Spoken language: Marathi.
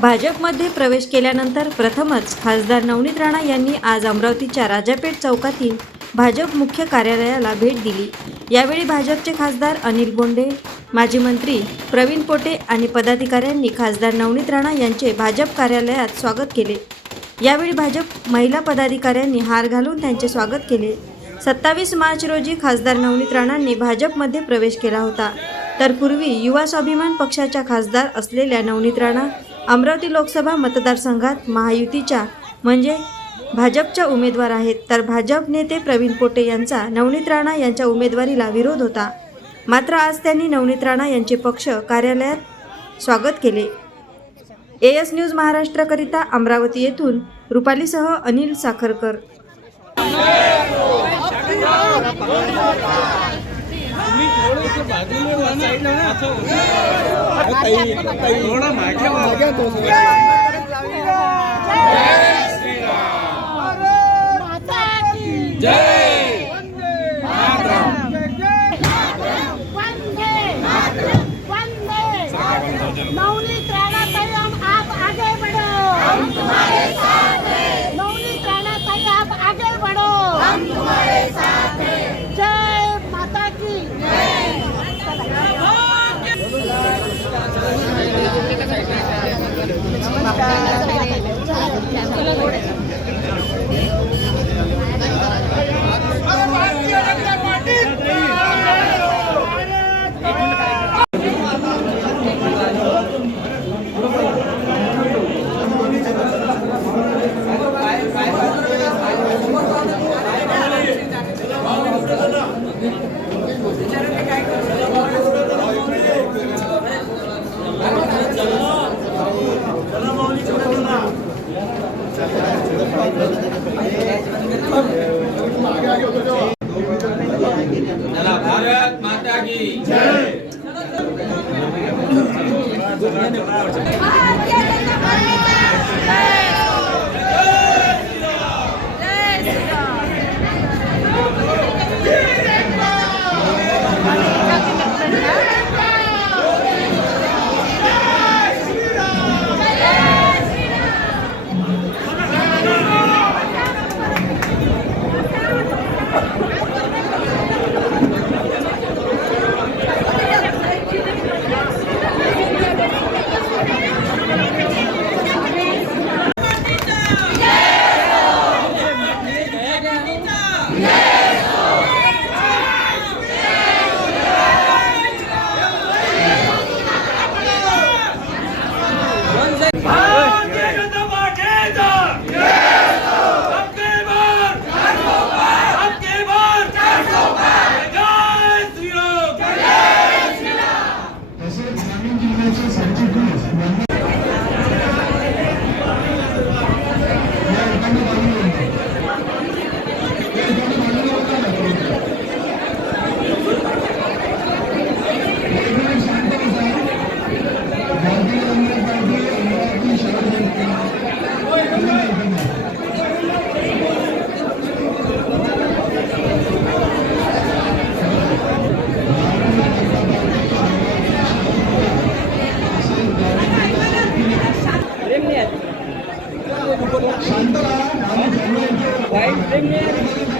भाजपमध्ये प्रवेश केल्यानंतर प्रथमच खासदार नवनीत राणा यांनी आज अमरावतीच्या राजापेठ चौकातील भाजप मुख्य कार्यालयाला भेट दिली. यावेळी भाजपचे खासदार अनिल बोंडे माजी मंत्री प्रवीण पोटे आणि पदाधिकाऱ्यांनी खासदार नवनीत राणा यांचे भाजप कार्यालयात स्वागत केले. यावेळी भाजप महिला पदाधिकाऱ्यांनी हार घालून त्यांचे स्वागत केले. सत्तावीस मार्च रोजी खासदार नवनीत राणांनी भाजपमध्ये प्रवेश केला होता. तर पूर्वी युवा स्वाभिमान पक्षाच्या खासदार असलेल्या नवनीत राणा अमरावती लोकसभा मतदारसंघात महायुतीच्या म्हणजे भाजपच्या उमेदवार आहेत. तर भाजप नेते प्रवीण पोटे यांचा नवनीत राणा यांच्या उमेदवारीला विरोध होता. मात्र आज त्यांनी नवनीत राणा यांचे पक्ष कार्यालयात स्वागत केले. ए एस न्यूज महाराष्ट्राकरिता अमरावती येथून रुपालीसह अनिल साखरकर. माता की जय. દુનિયાને 一个之前就跟我。Right, bring